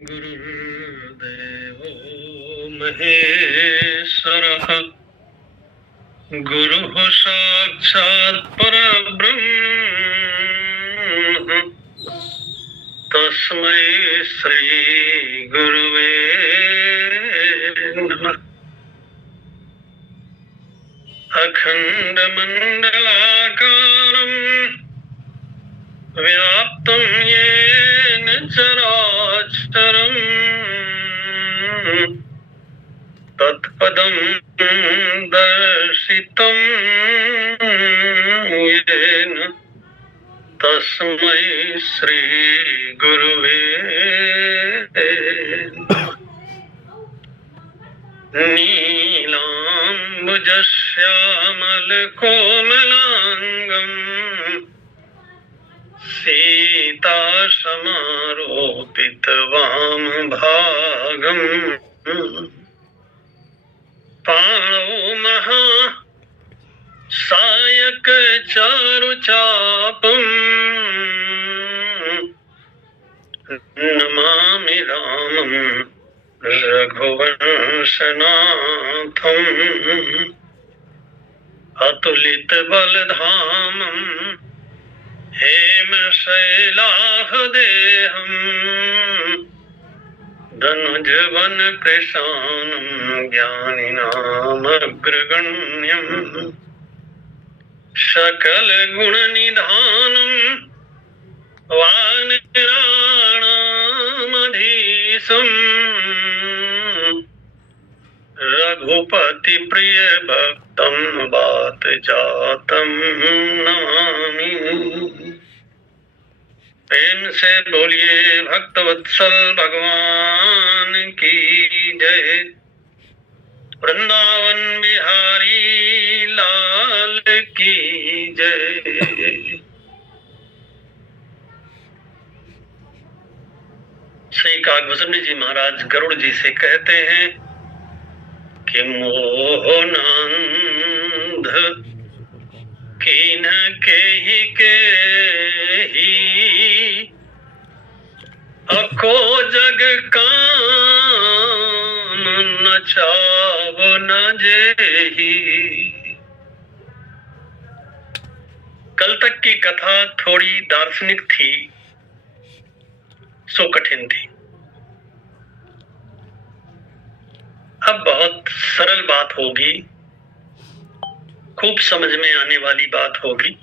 गुरुर्देवो महेश्वरः गुरुः साक्षात् परब्रह्म तस्मै श्री गुरुवे नमः। अखण्डमण्डलाकारं व्याप्तं येन चराचरम् तत्पदं दर्शितं येन तस्मै श्री गुरुवे नमः। नीलाम्बुजश्यामलकोमलाङ्गं सीतासमारोपितवामभागम् पाणौ महा सायकचारुचापम् नमामि रामं रघुवंशनाथम् अतुलितबलधामं हेमशैलाहदेहम् धनुजवनकृशानं ज्ञानिनामग्रगण्यम् सकलगुणनिधानं वानराणामधीशम् रघुपतिप्रियभक्तं वातजातं नमामि। प्रेम से बोलिए भक्तवत्सल भगवान की जय। वृंदावन बिहारी लाल की जय। श्री कागभूषण जी महाराज गरुड़ जी से कहते हैं कि मोहनंद कीन के ही अको जग काम न चाव न जेही। कल तक की कथा थोड़ी दार्शनिक थी, सो कठिन थी। अब बहुत सरल बात होगी, खूब समझ में आने वाली बात होगी,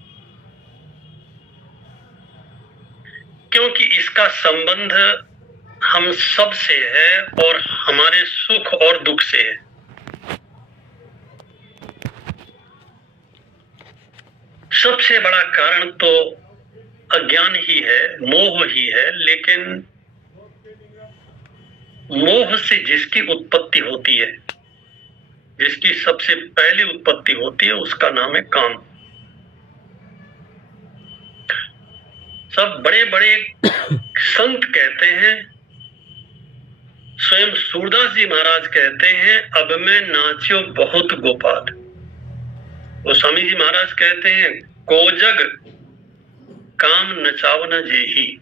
क्योंकि इसका संबंध हम सब से है और हमारे सुख और दुख से है। सबसे बड़ा कारण तो अज्ञान ही है, मोह ही है, लेकिन मोह से जिसकी उत्पत्ति होती है, जिसकी सबसे पहली उत्पत्ति होती है, उसका नाम है काम। सब बड़े बड़े संत कहते हैं, स्वयं सूरदास जी महाराज कहते हैं, अब मैं नाच्यो बहुत गोपाल। गोस्वामी जी महाराज कहते हैं, कोजग काम नचाव न जेही।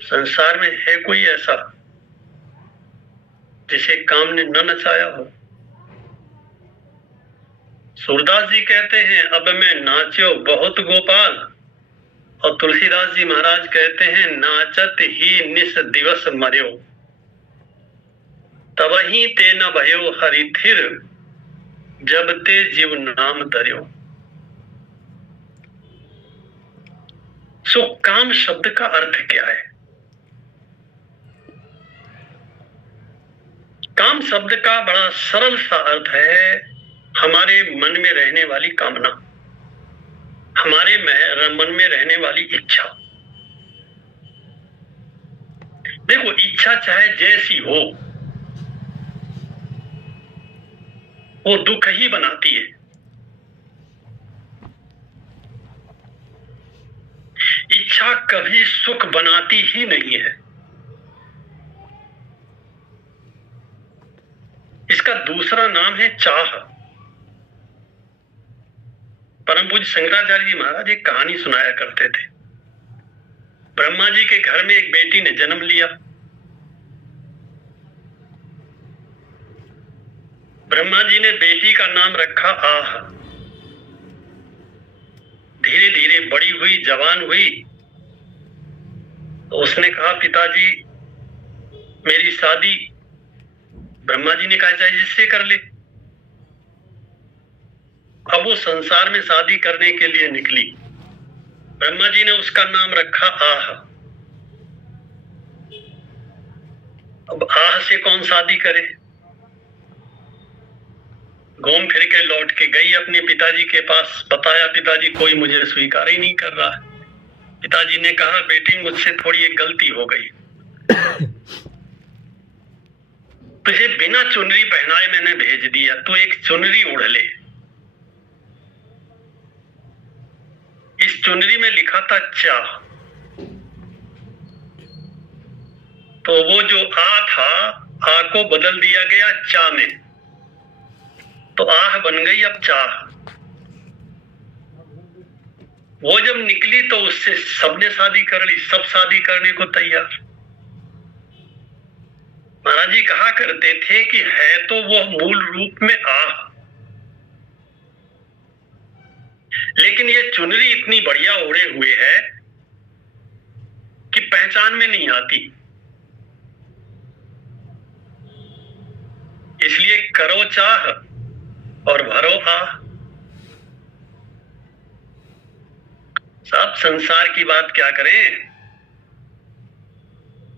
संसार में है कोई ऐसा जिसे काम ने न नचाया हो? सूरदास जी कहते हैं, अब मैं नाच्यो बहुत गोपाल। और तुलसीदास जी महाराज कहते हैं, नाचत ही निस दिवस मर्यो तब ही ते न भयो हरिथिर जब ते जीव नाम धर्यो। सो काम शब्द का अर्थ क्या है? काम शब्द का बड़ा सरल सा अर्थ है हमारे मन में रहने वाली कामना, हमारे मन में रहने वाली इच्छा। देखो, इच्छा चाहे जैसी हो, वो दुख ही बनाती है। इच्छा कभी सुख बनाती ही नहीं है। इसका दूसरा नाम है चाह। परम पूज्य शंकराचार्य जी महाराज एक कहानी सुनाया करते थे। ब्रह्मा जी के घर में एक बेटी ने जन्म लिया। ब्रह्मा जी ने बेटी का नाम रखा आह। धीरे धीरे बड़ी हुई, जवान हुई, तो उसने कहा पिताजी मेरी शादी, ब्रह्मा जी ने कहा चाहे जिससे कर ले। अब वो संसार में शादी करने के लिए निकली। ब्रह्मा जी ने उसका नाम रखा आह। अब आह से कौन शादी करे? घूम फिर के लौट के गई अपने पिताजी के पास, बताया पिताजी कोई मुझे स्वीकार ही नहीं कर रहा है। पिताजी ने कहा बेटी मुझसे थोड़ी एक गलती हो गई, तुझे बिना चुनरी पहनाए मैंने भेज दिया, तू एक चुनरी ओढ़ ले। इस चुनरी में लिखा था चाह, तो वो जो आ था, आ को बदल दिया गया चा में, तो आह बन गई अब चाह। वो जब निकली तो उससे सबने शादी कर ली, सब शादी करने को तैयार। महाराज जी कहा करते थे कि है तो वो मूल रूप में आह, लेकिन ये चुनरी इतनी बढ़िया ओढ़े हुए है कि पहचान में नहीं आती। इसलिए करो चाह और भरो आह। साहब संसार की बात क्या करें,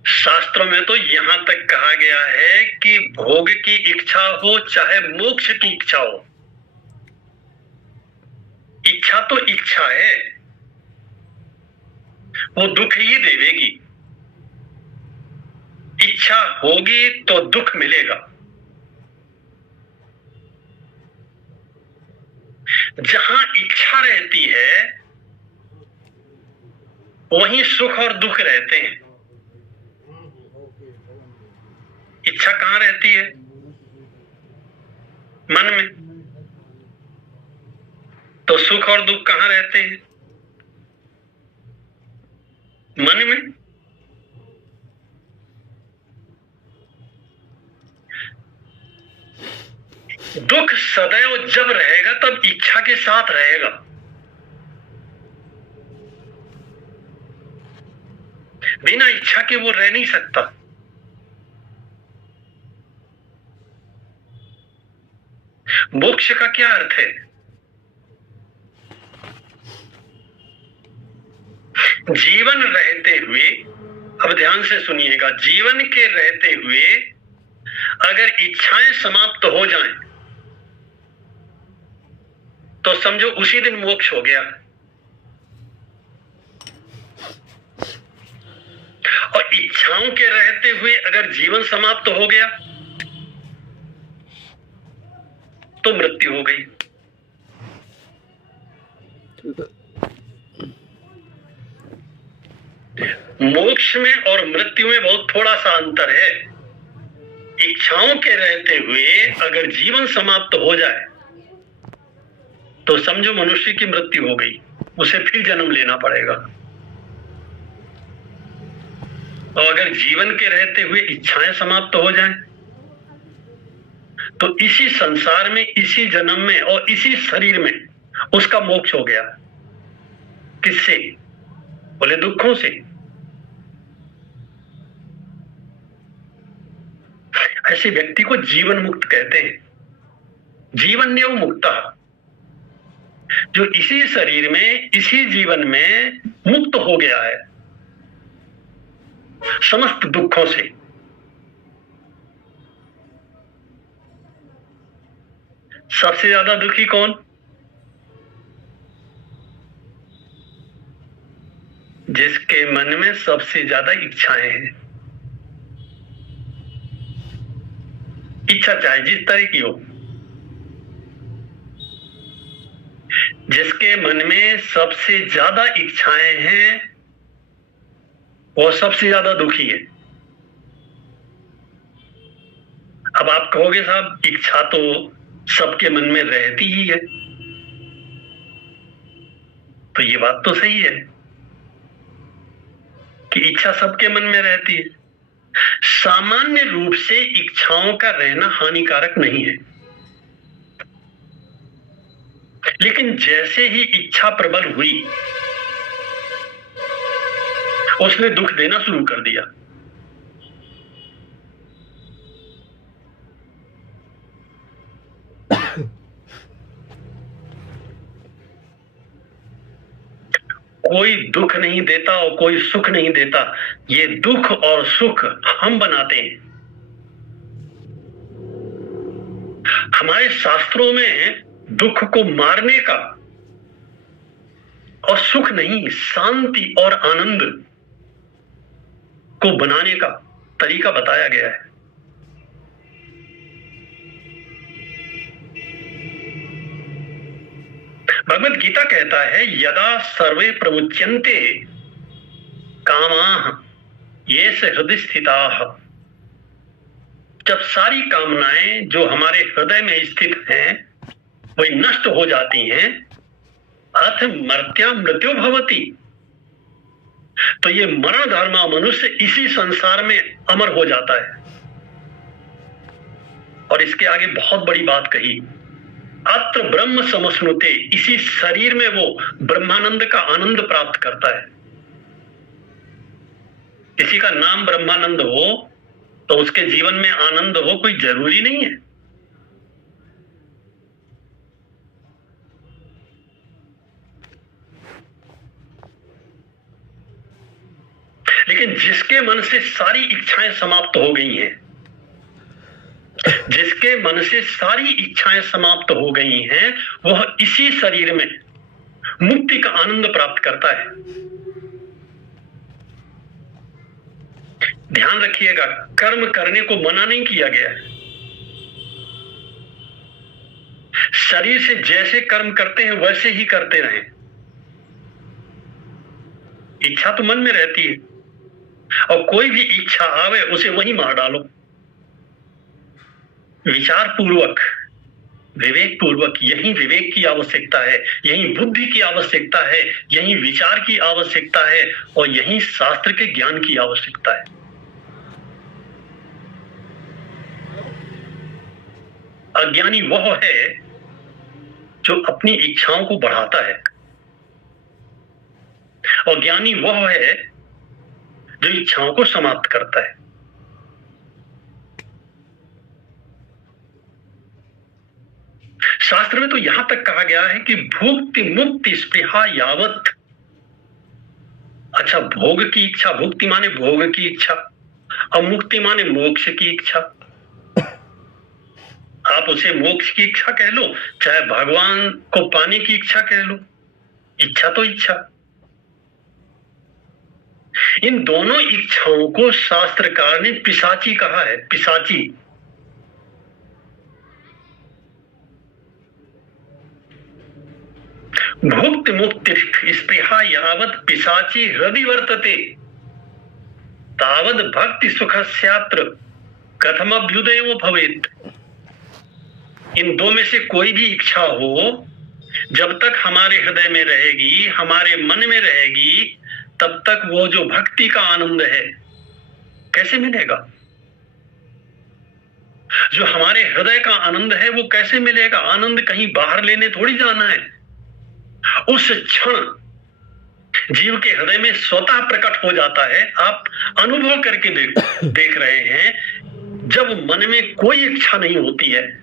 शास्त्रों में तो यहां तक कहा गया है कि भोग की इच्छा हो चाहे मोक्ष की इच्छा हो, इच्छा तो इच्छा है, वो दुख ही देवेगी। इच्छा होगी तो दुख मिलेगा। जहां इच्छा रहती है वहीं सुख और दुख रहते हैं। इच्छा कहां रहती है? मन में। तो सुख और दुख कहां रहते हैं? मन में। दुख सदैव जब रहेगा तब इच्छा के साथ रहेगा। बिना इच्छा के वो रह नहीं सकता। मोक्ष का क्या अर्थ है? जीवन रहते हुए, अब ध्यान से सुनिएगा, जीवन के रहते हुए अगर इच्छाएं समाप्त हो जाएं तो समझो उसी दिन मोक्ष हो गया। और इच्छाओं के रहते हुए अगर जीवन समाप्त हो गया तो मृत्यु हो गई। मोक्ष में और मृत्यु में बहुत थोड़ा सा अंतर है। इच्छाओं के रहते हुए अगर जीवन समाप्त हो जाए तो समझो मनुष्य की मृत्यु हो गई, उसे फिर जन्म लेना पड़ेगा। और अगर जीवन के रहते हुए इच्छाएं समाप्त हो जाएं तो इसी संसार में, इसी जन्म में और इसी शरीर में उसका मोक्ष हो गया। किससे? बोले दुखों से। ऐसे व्यक्ति को जीवन मुक्त कहते हैं। जीवन्यो मुक्ता, जो इसी शरीर में, इसी जीवन में मुक्त हो गया है समस्त दुखों से। सबसे ज्यादा दुखी कौन? जिसके मन में सबसे ज्यादा इच्छाएं हैं। इच्छा चाहे जिस तरह की हो, जिसके मन में सबसे ज्यादा इच्छाएं हैं वो सबसे ज्यादा दुखी है। अब आप कहोगे साहब इच्छा तो सबके मन में रहती ही है, तो ये बात तो सही है कि इच्छा सबके मन में रहती है। सामान्य रूप से इच्छाओं का रहना हानिकारक नहीं है। लेकिन जैसे ही इच्छा प्रबल हुई, उसने दुख देना शुरू कर दिया। कोई दुख नहीं देता और कोई सुख नहीं देता, ये दुख और सुख हम बनाते हैं। हमारे शास्त्रों में दुख को मारने का और सुख नहीं, शांति और आनंद को बनाने का तरीका बताया गया है। भगवद गीता कहता है, यदा सर्वे प्रमुच्यन्ते कामाः येष हृदय स्थिताः। जब सारी कामनाएं जो हमारे हृदय में स्थित हैं वही नष्ट हो जाती हैं, अथ मर्त्या मृत्यु भवति, तो ये मरण धर्मा मनुष्य इसी संसार में अमर हो जाता है। और इसके आगे बहुत बड़ी बात कही, अत्र ब्रह्म समश्नुते, इसी शरीर में वो ब्रह्मानंद का आनंद प्राप्त करता है। किसी का नाम ब्रह्मानंद हो तो उसके जीवन में आनंद हो कोई जरूरी नहीं है। लेकिन जिसके मन से सारी इच्छाएं समाप्त हो गई हैं, जिसके मन से सारी इच्छाएं समाप्त हो गई हैं, वह इसी शरीर में मुक्ति का आनंद प्राप्त करता है। ध्यान रखिएगा, कर्म करने को मना नहीं किया गया है। शरीर से जैसे कर्म करते हैं वैसे ही करते रहें। इच्छा तो मन में रहती है, और कोई भी इच्छा आवे उसे वहीं मार डालो। विचार पूर्वक, विवेक पूर्वक, यही विवेक की आवश्यकता है, यही बुद्धि की आवश्यकता है, यही विचार की आवश्यकता है, और यही शास्त्र के ज्ञान की आवश्यकता है। अज्ञानी वह है जो अपनी इच्छाओं को बढ़ाता है, और ज्ञानी वह है जो इच्छाओं को समाप्त करता है। शास्त्र में तो यहां तक कहा गया है कि भुक्ति मुक्ति स्पृहा यावत। अच्छा, भोग की इच्छा, भुक्ति माने भोग की इच्छा, और मुक्ति माने मोक्ष की इच्छा। आप उसे मोक्ष की इच्छा कह लो, चाहे भगवान को पाने की इच्छा कह लो, इच्छा तो इच्छा। इन दोनों इच्छाओं को शास्त्रकार ने पिशाची कहा है, पिशाची। भुक्ति मुक्ति स्पृहा यावत पिशाची हृदय वर्तते, तावद भक्ति सुखस्यात्र कथमभ्युदयो भवेत्। इन दो में से कोई भी इच्छा हो, जब तक हमारे हृदय में रहेगी, हमारे मन में रहेगी, तब तक वो जो भक्ति का आनंद है कैसे मिलेगा? जो हमारे हृदय का आनंद है वो कैसे मिलेगा? आनंद कहीं बाहर लेने थोड़ी जाना है। उस क्षण जीव के हृदय में स्वतः प्रकट हो जाता है। आप अनुभव करके देख रहे हैं, जब मन में कोई इच्छा नहीं होती है,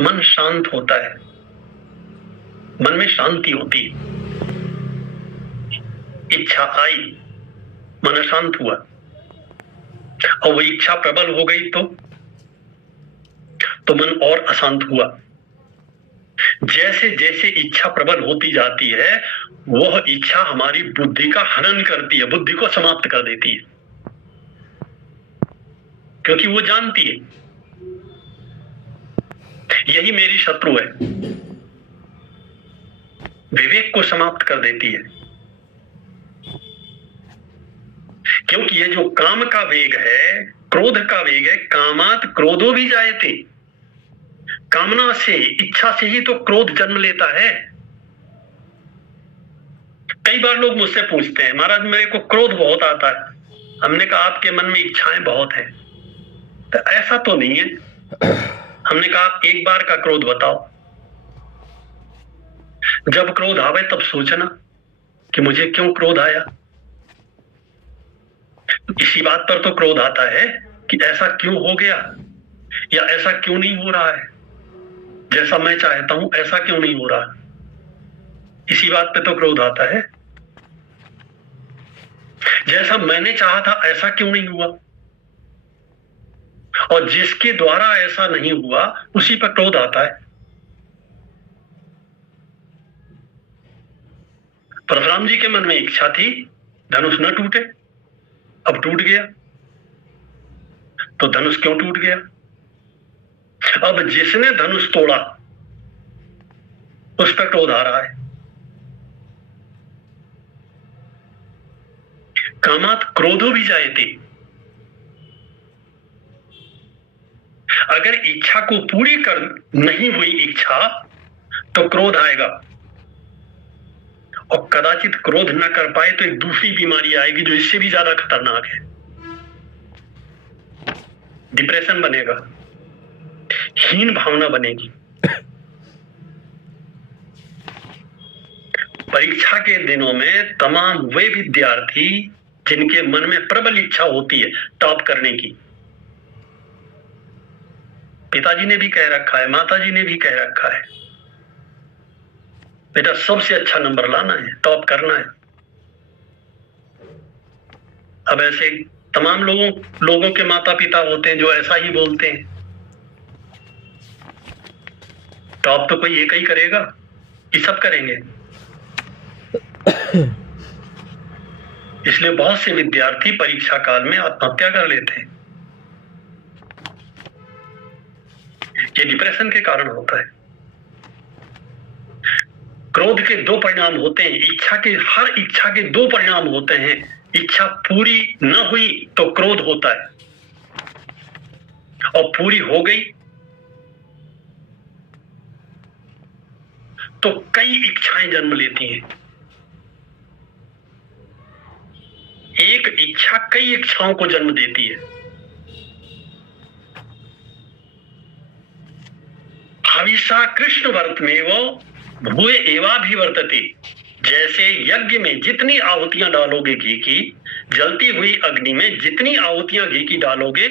मन शांत होता है, मन में शांति होती है। इच्छा आई, मन शांत हुआ, और वही इच्छा प्रबल हो गई तो मन और अशांत हुआ। जैसे जैसे इच्छा प्रबल होती जाती है, वह इच्छा हमारी बुद्धि का हनन करती है, बुद्धि को समाप्त कर देती है, क्योंकि वो जानती है यही मेरी शत्रु है। विवेक को समाप्त कर देती है, क्योंकि ये जो काम का वेग है, क्रोध का वेग है, कामात क्रोधो भी जायते। कामना से, इच्छा से ही तो क्रोध जन्म लेता है। कई बार लोग मुझसे पूछते हैं, महाराज मेरे को क्रोध बहुत आता है। हमने कहा आपके मन में इच्छाएं बहुत हैं। तो ऐसा तो नहीं है। हमने कहा आप एक बार का क्रोध बताओ। जब क्रोध आवे तब सोचना कि मुझे क्यों क्रोध आया। इसी बात पर तो क्रोध आता है कि ऐसा क्यों हो गया, या ऐसा क्यों नहीं हो रहा है, जैसा मैं चाहता हूं ऐसा क्यों नहीं हो रहा। इसी बात पे तो क्रोध आता है। जैसा मैंने चाहा था ऐसा क्यों नहीं हुआ, और जिसके द्वारा ऐसा नहीं हुआ उसी पर क्रोध आता है। परशुराम जी के मन में इच्छा थी धनुष न टूटे, अब टूट गया, तो धनुष क्यों टूट गया। अब जिसने धनुष तोड़ा उस पर क्रोध आ रहा है। कामात क्रोधो भी जायते, अगर इच्छा को पूरी कर नहीं हुई इच्छा तो क्रोध आएगा, और कदाचित क्रोध न कर पाए तो एक दूसरी बीमारी आएगी जो इससे भी ज्यादा खतरनाक है, डिप्रेशन बनेगा, हीन भावना बनेगी। परीक्षा के दिनों में तमाम वे विद्यार्थी जिनके मन में प्रबल इच्छा होती है टॉप करने की, पिताजी ने भी कह रखा है, माताजी ने भी कह रखा है, बेटा सबसे अच्छा नंबर लाना है, टॉप करना है। अब ऐसे तमाम लोगों के माता पिता होते हैं जो ऐसा ही बोलते हैं। टॉप तो कोई एक ही करेगा कि सब करेंगे। इसलिए बहुत से विद्यार्थी परीक्षा काल में आत्महत्या कर लेते हैं। ये डिप्रेशन के कारण होता है। क्रोध के दो परिणाम होते हैं, हर इच्छा के दो परिणाम होते हैं। इच्छा पूरी न हुई तो क्रोध होता है, और पूरी हो गई तो कई इच्छाएं जन्म लेती हैं। एक इच्छा कई इच्छाओं को जन्म देती है। हविषा कृष्ण वर्त में वो भूय एवाभिवर्तते, जैसे यज्ञ में जितनी आहुतियां डालोगे घी की, जलती हुई अग्नि में जितनी आहुतियां घी की डालोगे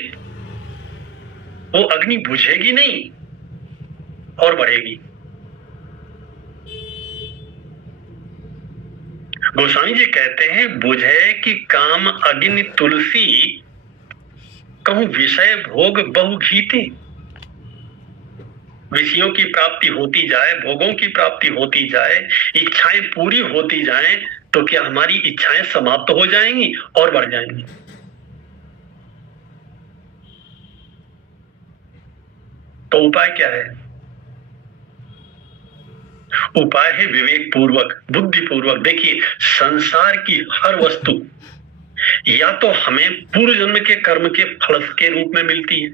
वो अग्नि बुझेगी नहीं और बढ़ेगी। गोस्वामी जी कहते हैं बुझे कि काम अग्नि तुलसी, कहूं विषय भोग बहु घीते। विषयों की प्राप्ति होती जाए, भोगों की प्राप्ति होती जाए, इच्छाएं पूरी होती जाएं, तो क्या हमारी इच्छाएं समाप्त हो जाएंगी और बढ़ जाएंगी। तो उपाय क्या है? उपाय है विवेक पूर्वक, बुद्धि पूर्वक। देखिए संसार की हर वस्तु या तो हमें पूर्व जन्म के कर्म के फल के रूप में मिलती है,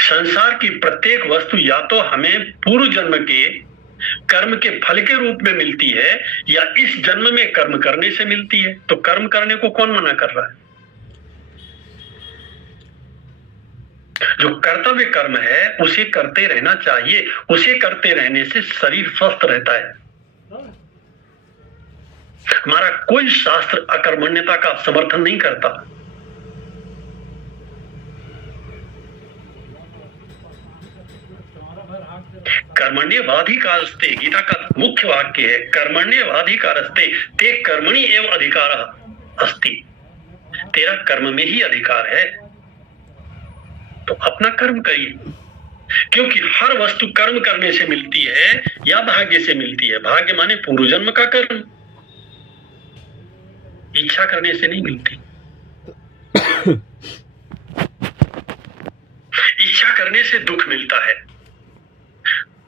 संसार की प्रत्येक वस्तु या तो हमें पूर्व जन्म के कर्म के फल के रूप में मिलती है, या इस जन्म में कर्म करने से मिलती है। तो कर्म करने को कौन मना कर रहा है? जो कर्तव्य कर्म है उसे करते रहना चाहिए। उसे करते रहने से शरीर स्वस्थ रहता है। हमारा कोई शास्त्र अकर्मण्यता का समर्थन नहीं करता। कर्मण्येवाधिकारस्ते, गीता का मुख्य वाक्य है कर्मण्येवाधिकारस्ते ते कर्मणि एव अधिकारः अस्ति। तेरा कर्म में ही अधिकार है, तो अपना कर्म करिए, क्योंकि हर वस्तु कर्म करने से मिलती है या भाग्य से मिलती है। भाग्य माने पूर्व जन्म का कर्म, इच्छा करने से नहीं मिलती। इच्छा करने से दुख मिलता है,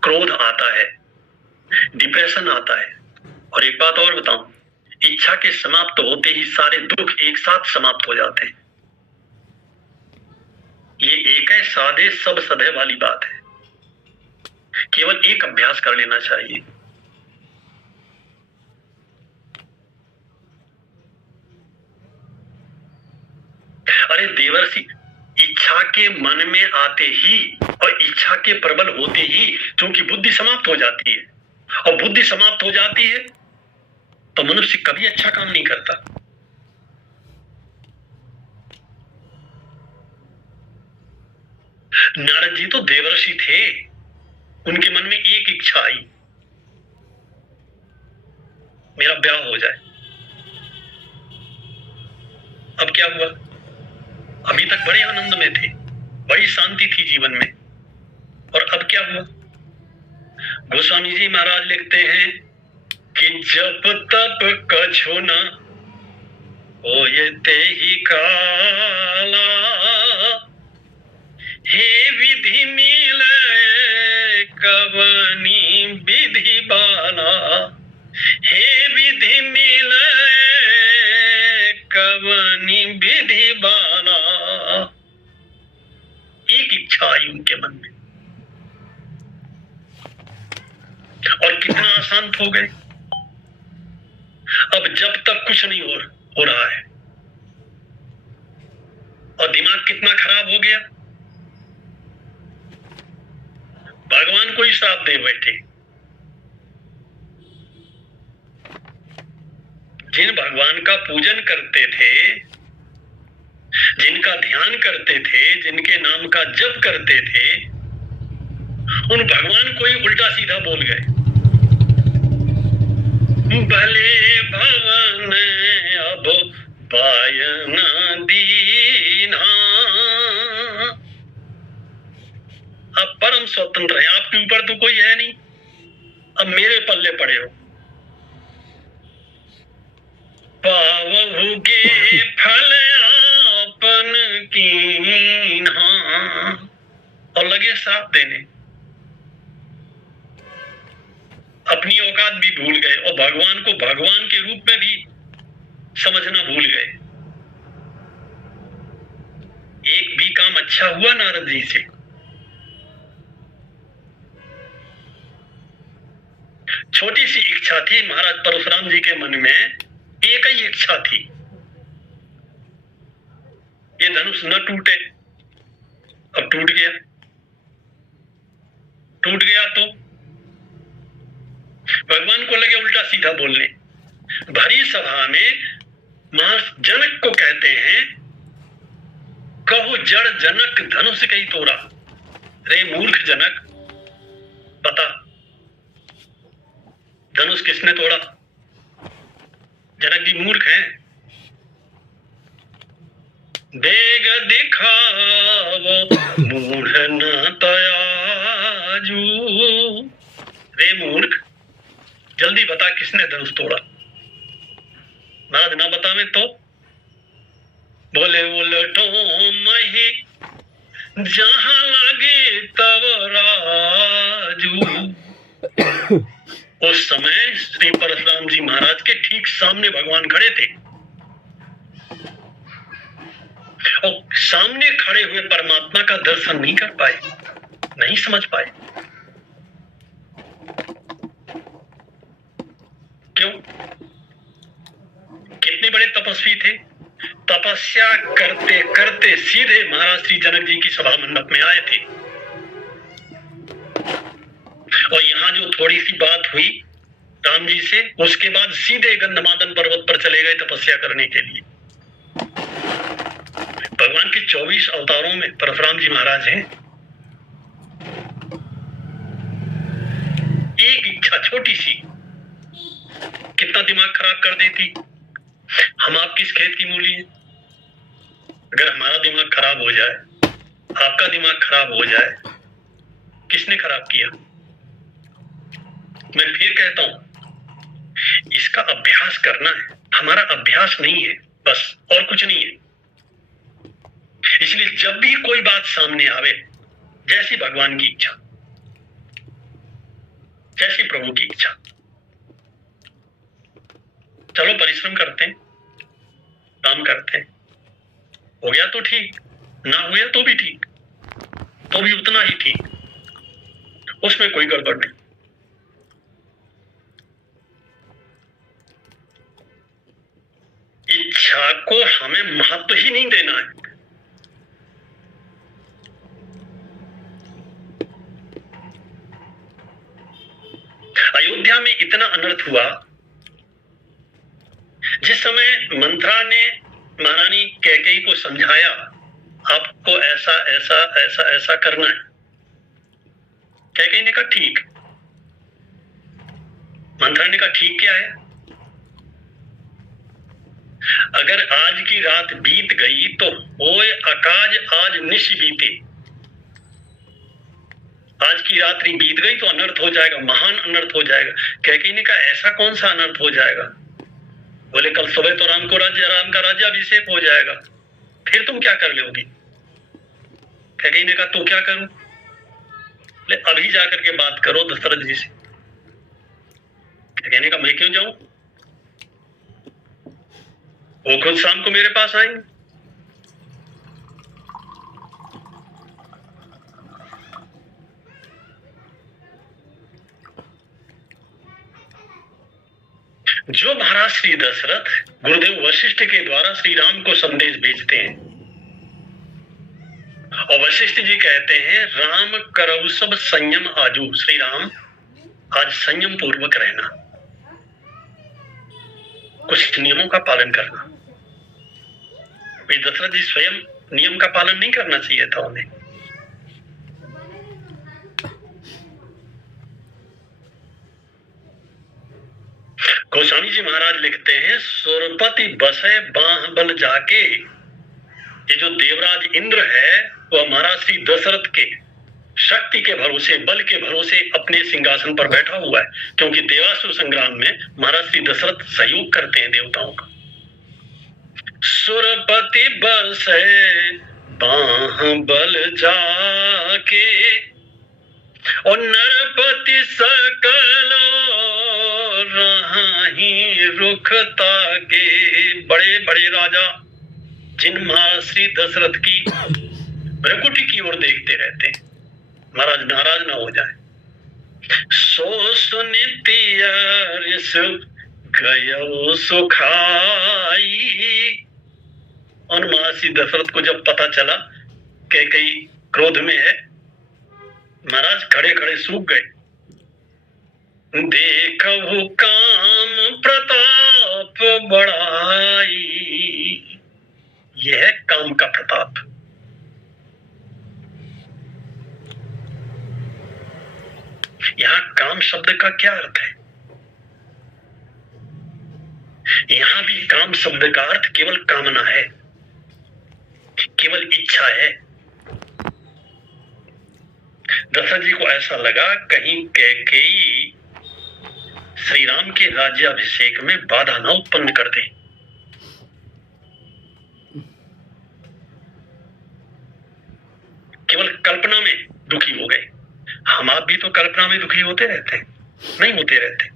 क्रोध आता है, डिप्रेशन आता है। और एक बात और बताऊं, इच्छा के समाप्त होते ही सारे दुख एक साथ समाप्त हो जाते हैं। ये एक है साधे सब सधे वाली बात है। केवल एक अभ्यास कर लेना चाहिए। अरे देवर्षि इच्छा के मन में आते ही और इच्छा के प्रबल होते ही क्योंकि बुद्धि समाप्त हो जाती है, और बुद्धि समाप्त हो जाती है तो मनुष्य कभी अच्छा काम नहीं करता। नारद जी तो देवर्षि थे, उनके मन में एक इच्छा आई, मेरा ब्याह हो जाए। अब क्या हुआ? अभी तक बड़े आनंद में थे, बड़ी शांति थी जीवन में, और अब क्या हुआ? गोस्वामी जी महाराज लिखते हैं कि जप तप कछु न होए ते ही काला, हे विधि मिले कवनी विधि बाला, हे विधि मिले कवनी विधि बाला। एक इच्छा आई उनके मन में और कितना अशांत हो गए। अब जब तक कुछ नहीं हो रहा है, और दिमाग कितना खराब हो गया, भगवान को ही श्राप दे बैठे। जिन भगवान का पूजन करते थे, जिनका ध्यान करते थे, जिनके नाम का जप करते थे, उन भगवान को ही उल्टा सीधा बोल गए। भले भवन अब पायन दीना, अब परम स्वतंत्र है, आपके ऊपर तो कोई है नहीं, अब मेरे पल्ले पड़े हो। पावहुगे फल आपन कीन्हा, और लगे श्राप देने। अपनी औकात भी भूल गए और भगवान को भगवान के रूप में भी समझना भूल गए। एक भी काम अच्छा हुआ नारद जी से? छोटी सी इच्छा थी महाराज परशुराम जी के मन में, एक ही इच्छा थी, ये धनुष न टूटे। अब टूट गया, टूट गया तो भगवान को लगे उल्टा सीधा बोलने। भरी सभा में जनक को कहते हैं, कहो जड़ जनक धनुष कहीं तोड़ा। रे मूर्ख जनक, बता धनुष किसने तोड़ा? जनक जी मूर्ख हैं। देग दिखावो मूढ़ न तयाजू। रे मूर्ख, जल्दी बता किसने धनुष तोड़ा। नाद ना बतावे तो बोले उलटो मही जहां लगे तब राजू। उस समय श्री परशुराम जी महाराज के ठीक सामने भगवान खड़े थे, और सामने खड़े हुए परमात्मा का दर्शन नहीं कर पाए, नहीं समझ पाए। क्यों? कितने बड़े तपस्वी थे, तपस्या करते करते सीधे महाराज श्री जनक जी की सभा मंडप में आए थे, और यहां जो थोड़ी सी बात हुई राम जी से, उसके बाद सीधे गंधमादन पर्वत पर चले गए तपस्या करने के लिए। भगवान के 24 अवतारों में परशुराम जी महाराज हैं। एक इच्छा छोटी सी कितना दिमाग खराब कर देती। हम आप किस खेत की मूली है? अगर हमारा दिमाग खराब हो जाए, आपका दिमाग खराब हो जाए, किसने खराब किया? मैं फिर कहता हूं, इसका अभ्यास करना है, हमारा अभ्यास नहीं है, बस और कुछ नहीं है। इसलिए जब भी कोई बात सामने आवे, जैसी भगवान की इच्छा, जैसी प्रभु की इच्छा, चलो परिश्रम करते हैं, काम करते हैं। हो गया तो ठीक, ना हुआ तो भी ठीक, तो भी उतना ही ठीक, उसमें कोई गड़बड़ नहीं। इच्छा को हमें महत्व ही नहीं देना है। इतना अनर्थ हुआ, जिस समय मंथरा ने महारानी कैकेयी को समझाया आपको ऐसा ऐसा ऐसा ऐसा करना है, कैकेयी ने कहा ठीक। मंथरा ने कहा ठीक क्या है? अगर आज की रात बीत गई तो होए अकाज आज निश बीते। आज की रात्रि बीत गई तो अनर्थ हो जाएगा, महान अनर्थ हो जाएगा। कैकेयी ने कहा ऐसा कौन सा अनर्थ हो जाएगा? बोले कल सुबह तो राम का राज्याभिषेक हो जाएगा, फिर तुम क्या कर लोगी? कैकेयी ने कहा तो क्या करूं? बोले अभी जाकर के बात करो दशरथ जी से। कैकेयी ने कहा मैं क्यों जाऊं, वो खुद शाम को मेरे पास आएंगे। जो महाराज श्री दशरथ गुरुदेव वशिष्ठ के द्वारा श्री राम को संदेश भेजते हैं और वशिष्ठ जी कहते हैं राम करऊ सब संयम आजू। श्री राम आज संयम पूर्वक रहना, कुछ नियमों का पालन करना। दशरथ जी स्वयं नियम का पालन नहीं करना चाहिए था उन्हें। गोस्वामी जी महाराज लिखते हैं सुरपति बसे बाह बल जाके। ये जो देवराज इंद्र है वह महाराज श्री दशरथ के शक्ति के भरोसे, बल के भरोसे अपने सिंहासन पर बैठा हुआ है, क्योंकि देवासुर संग्राम में महाराज श्री दशरथ सहयोग करते हैं देवताओं का। सुरपति बसे बाह बल जाके और नरपति सकल रहाही रुखता के। बड़े बड़े राजा जिन महाराज श्री दशरथ की भ्रकुटी की ओर देखते रहते हैं, महाराज नाराज ना हो जाए। सो सुनितिय गयो सुखाई। और महाराज श्री दशरथ को जब पता चला कैकेयी क्रोध में है, महाराज खड़े खड़े सूख गए। देखो काम प्रताप बढ़ाई। यह है काम का प्रताप। यहां काम शब्द का क्या अर्थ है? यहां भी काम शब्द का अर्थ केवल कामना है, केवल इच्छा है। दशरथ जी को ऐसा लगा कहीं कैकेयी श्री राम के राज्याभिषेक में बाधा न उत्पन्न कर दे। केवल कल्पना में दुखी हो गए। हम आप भी तो कल्पना में दुखी होते रहते हैं, नहीं होते रहते?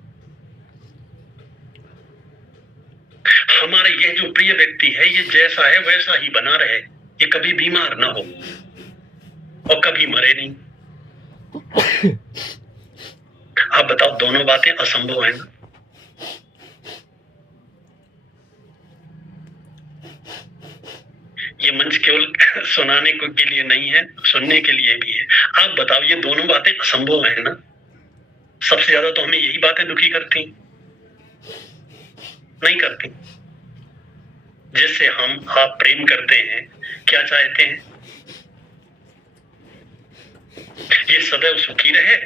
हमारे यह जो प्रिय व्यक्ति है ये जैसा है वैसा ही बना रहे, ये कभी बीमार ना हो और कभी मरे नहीं। आप बताओ, दोनों बातें असंभव है ना? ये मंच केवल सुनाने को के लिए नहीं है, सुनने के लिए भी है। आप बताओ, ये दोनों बातें असंभव है ना? सबसे ज्यादा तो हमें यही बातें दुखी करती, नहीं करती? जिससे हम आप प्रेम करते हैं, क्या चाहते हैं? ये सदैव सुखी रहे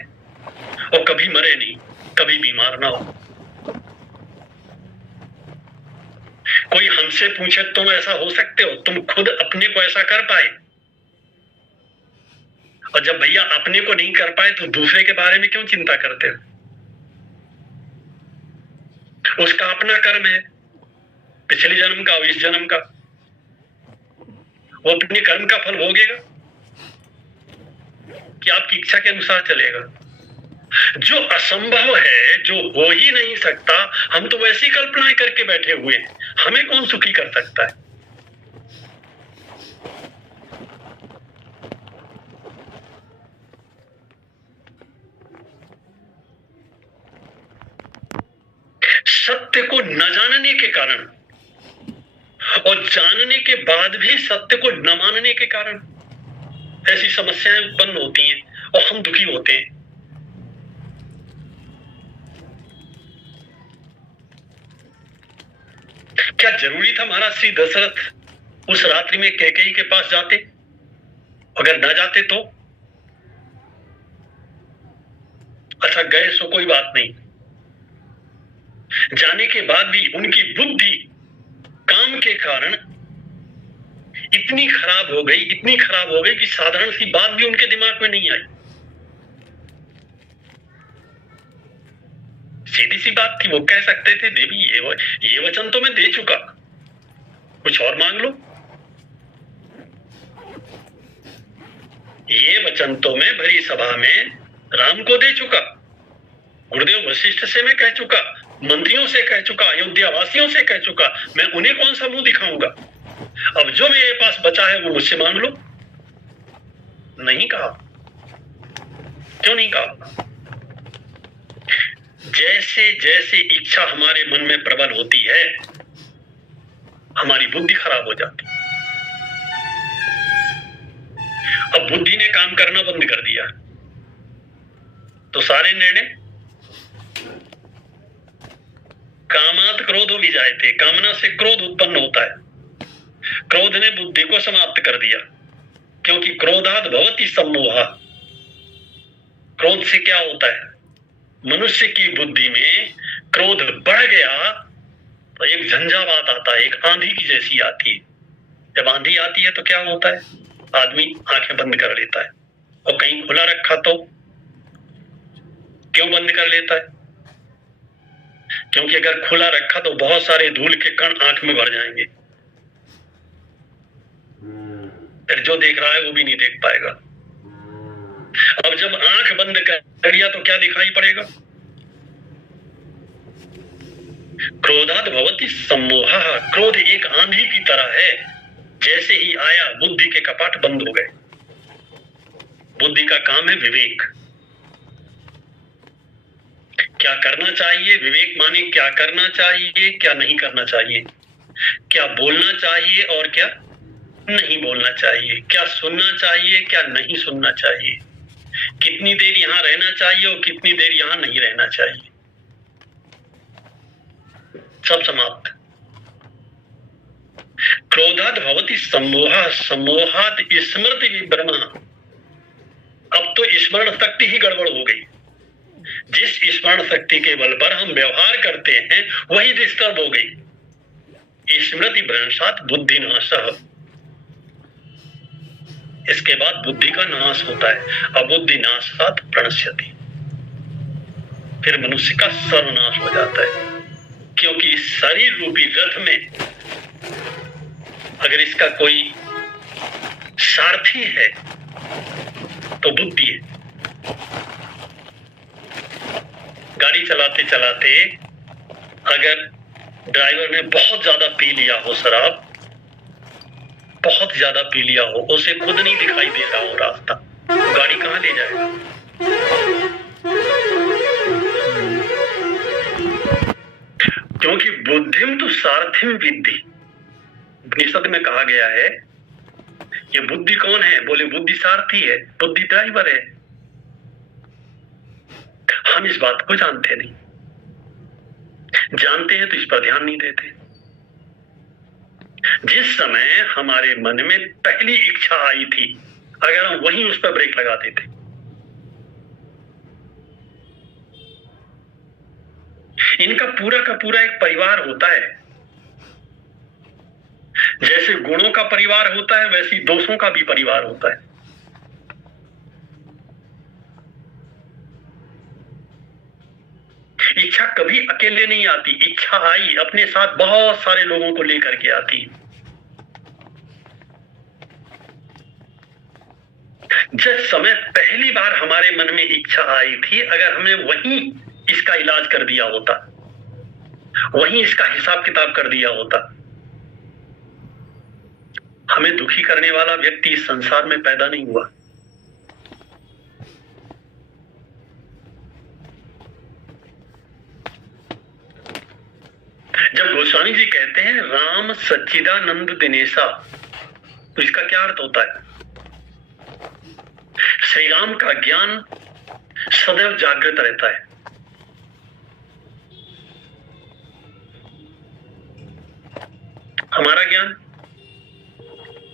और कभी मरे नहीं, कभी बीमार ना हो। कोई हमसे पूछे तुम ऐसा हो सकते हो? तुम खुद अपने को ऐसा कर पाए? और जब भैया अपने को नहीं कर पाए तो दूसरे के बारे में क्यों चिंता करते हो? उसका अपना कर्म है, पिछले जन्म का, इस जन्म का। वो अपने कर्म का फल भोगेगा कि आपकी इच्छा के अनुसार चलेगा? जो असंभव है, जो हो ही नहीं सकता, हम तो वैसी कल्पनाएं करके बैठे हुए हैं। हमें कौन सुखी कर सकता है? सत्य को न जानने के कारण और जानने के बाद भी सत्य को न मानने के कारण ऐसी समस्याएं उत्पन्न होती हैं और हम दुखी होते हैं। क्या जरूरी था महाराज श्री दशरथ उस रात्रि में कैकेयी के पास जाते? अगर ना जाते तो? अच्छा, गए सो कोई बात नहीं। जाने के बाद भी उनकी बुद्धि काम के कारण इतनी खराब हो गई कि साधारण सी बात भी उनके दिमाग में नहीं आई। सीधी सी बात थी, वो कह सकते थे देवी ये वचन तो मैं दे चुका, कुछ और मांग लो। ये वचन तो मैं भरी सभा में राम को दे चुका, गुरुदेव वशिष्ठ से मैं कह चुका, मंत्रियों से कह चुका, अयोध्या वासियों से कह चुका, मैं उन्हें कौन सा मुंह दिखाऊंगा? अब जो मेरे पास बचा है वो मुझसे मांग लो। नहीं कहा। क्यों नहीं कहा? जैसे जैसे इच्छा हमारे मन में प्रबल होती है, हमारी बुद्धि खराब हो जाती। अब बुद्धि ने काम करना बंद कर दिया तो सारे निर्णय कामात क्रोध भी जाए थे, कामना से क्रोध उत्पन्न होता है। क्रोध ने बुद्धि को समाप्त कर दिया, क्योंकि क्रोधाद भवति सम्मोहा। क्रोध से क्या होता है? मनुष्य की बुद्धि में क्रोध बढ़ गया तो एक झंझावात आता है, एक आंधी की जैसी आती है। जब आंधी आती है तो क्या होता है? आदमी आंखें बंद कर लेता है, और कहीं खुला रखा तो क्यों बंद कर लेता है? क्योंकि अगर खुला रखा तो बहुत सारे धूल के कण आंख में भर जाएंगे, फिर जो देख रहा है वो भी नहीं देख पाएगा। अब जब आंख बंद कर दिया तो क्या दिखाई पड़ेगा? क्रोधाद भवति सम्मोहा। क्रोध एक आंधी की तरह है, जैसे ही आया बुद्धि के कपाट बंद हो गए। बुद्धि का काम है विवेक। क्या करना चाहिए? विवेक माने क्या करना चाहिए, क्या नहीं करना चाहिए, क्या बोलना चाहिए और क्या नहीं बोलना चाहिए, क्या सुनना चाहिए, क्या नहीं सुनना चाहिए, कितनी देर यहां रहना चाहिए और कितनी देर यहां नहीं रहना चाहिए। सब समाप्त। क्रोधाद भवति सम्मोहा, सम्मोहात स्मृति विभ्रमा। अब तो स्मरण शक्ति ही गड़बड़ हो गई। जिस स्मरण शक्ति के बल पर हम व्यवहार करते हैं वही डिस्टर्ब हो गई। स्मृति भ्रंशात बुद्धि नाशः। इसके बाद बुद्धि का नाश होता है। अबुद्धि नाशात प्रणश्यति। फिर मनुष्य का सर्वनाश हो जाता है, क्योंकि शरीर रूपी रथ में अगर इसका कोई सारथी है तो बुद्धि है। गाड़ी चलाते चलाते अगर ड्राइवर ने बहुत ज्यादा पी लिया हो, शराब बहुत ज्यादा पी लिया हो, उसे खुद नहीं दिखाई दे रहा हो रास्ता, तो गाड़ी कहां ले जाएगा? क्योंकि बुद्धिम तो सारथिम विद्धि। उपनिषद में कहा गया है ये बुद्धि कौन है? बोले बुद्धि सारथी है, बुद्धि ड्राइवर है। हम इस बात को जानते नहीं, जानते हैं तो इस पर ध्यान नहीं देते। जिस समय हमारे मन में पहली इच्छा आई थी, अगर हम वहीं उस पर ब्रेक लगा देते, इनका पूरा का पूरा एक परिवार होता है। जैसे गुणों का परिवार होता है वैसे ही दोषों का भी परिवार होता है। इच्छा कभी अकेले नहीं आती, इच्छा आई अपने साथ बहुत सारे लोगों को लेकर के आती। जिस समय पहली बार हमारे मन में इच्छा आई थी, अगर हमने वहीं इसका इलाज कर दिया होता, वहीं इसका हिसाब किताब कर दिया होता, हमें दुखी करने वाला व्यक्ति इस संसार में पैदा नहीं हुआ। जब गोस्वामी जी कहते हैं राम सच्चिदानंद दिनेशा, तो इसका क्या अर्थ होता है? श्री राम का ज्ञान सदैव जागृत रहता है। हमारा ज्ञान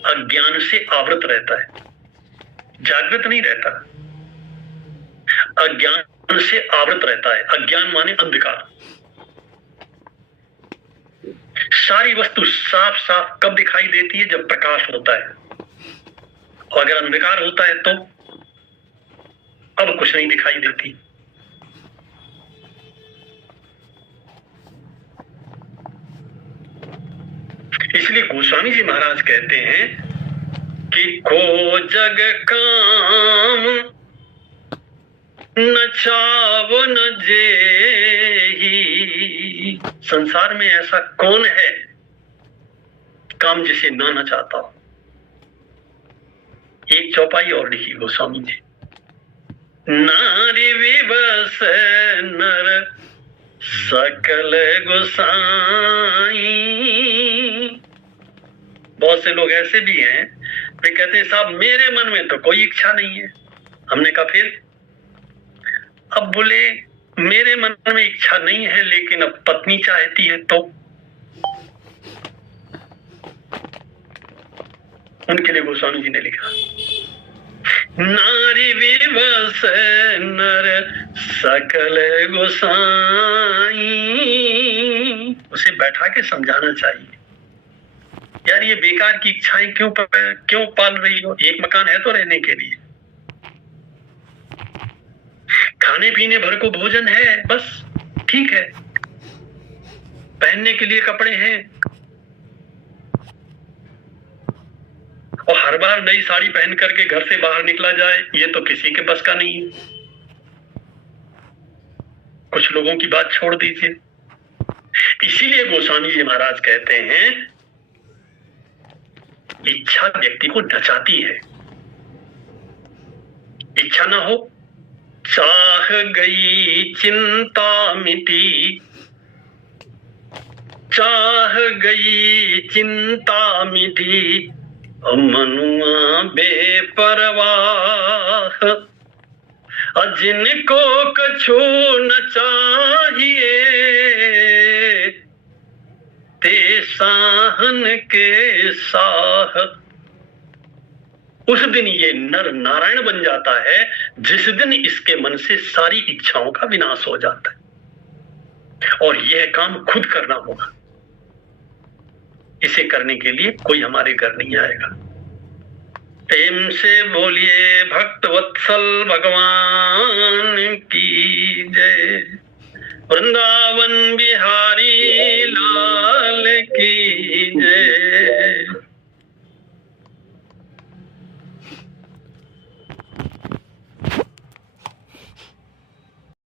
अज्ञान से आवृत रहता है, जागृत नहीं रहता, अज्ञान से आवृत रहता है। अज्ञान माने अंधकार। सारी वस्तु साफ साफ कब दिखाई देती है? जब प्रकाश होता है, और अगर अंधकार होता है तो अब कुछ नहीं दिखाई देती। इसलिए गोस्वामी जी महाराज कहते हैं कि को जग काम न चाव न जेही। संसार में ऐसा कौन है काम जिसे ना चाहता हो? एक चौपाई और लिखी गोस्वामी जी, नारी विवश नर सकल गोसाई। बहुत से लोग ऐसे भी हैं, वे कहते हैं साहब मेरे मन में तो कोई इच्छा नहीं है। हमने कहा फिर? अब बोले मेरे मन में इच्छा नहीं है, लेकिन अब पत्नी चाहती है तो उनके लिए गोस्वामी जी ने लिखा, नारी विवश नर सकल गोसाई। उसे बैठा के समझाना चाहिए, यार ये बेकार की इच्छाएं क्यों पाल रही हो? एक मकान है तो रहने के लिए, खाने पीने भर को भोजन है, बस ठीक है, पहनने के लिए कपड़े हैं, और हर बार नई साड़ी पहन करके घर से बाहर निकला जाए, ये तो किसी के बस का नहीं है। कुछ लोगों की बात छोड़ दीजिए। इसीलिए गोस्वामी जी महाराज कहते हैं इच्छा व्यक्ति को नचाती है। इच्छा ना हो, चाह गई चिंता मिटी, चाह गई चिंता मिटी, मनुआ बेपरवाह। जिनको कछु न चाहिए ते साहन के साह। उस दिन ये नर नारायण बन जाता है जिस दिन इसके मन से सारी इच्छाओं का विनाश हो जाता है। और यह काम खुद करना होगा। इसे करने के लिए कोई हमारे घर नहीं आएगा। प्रेम से बोलिए भक्त वत्सल भगवान की जय। वृंदावन बिहारी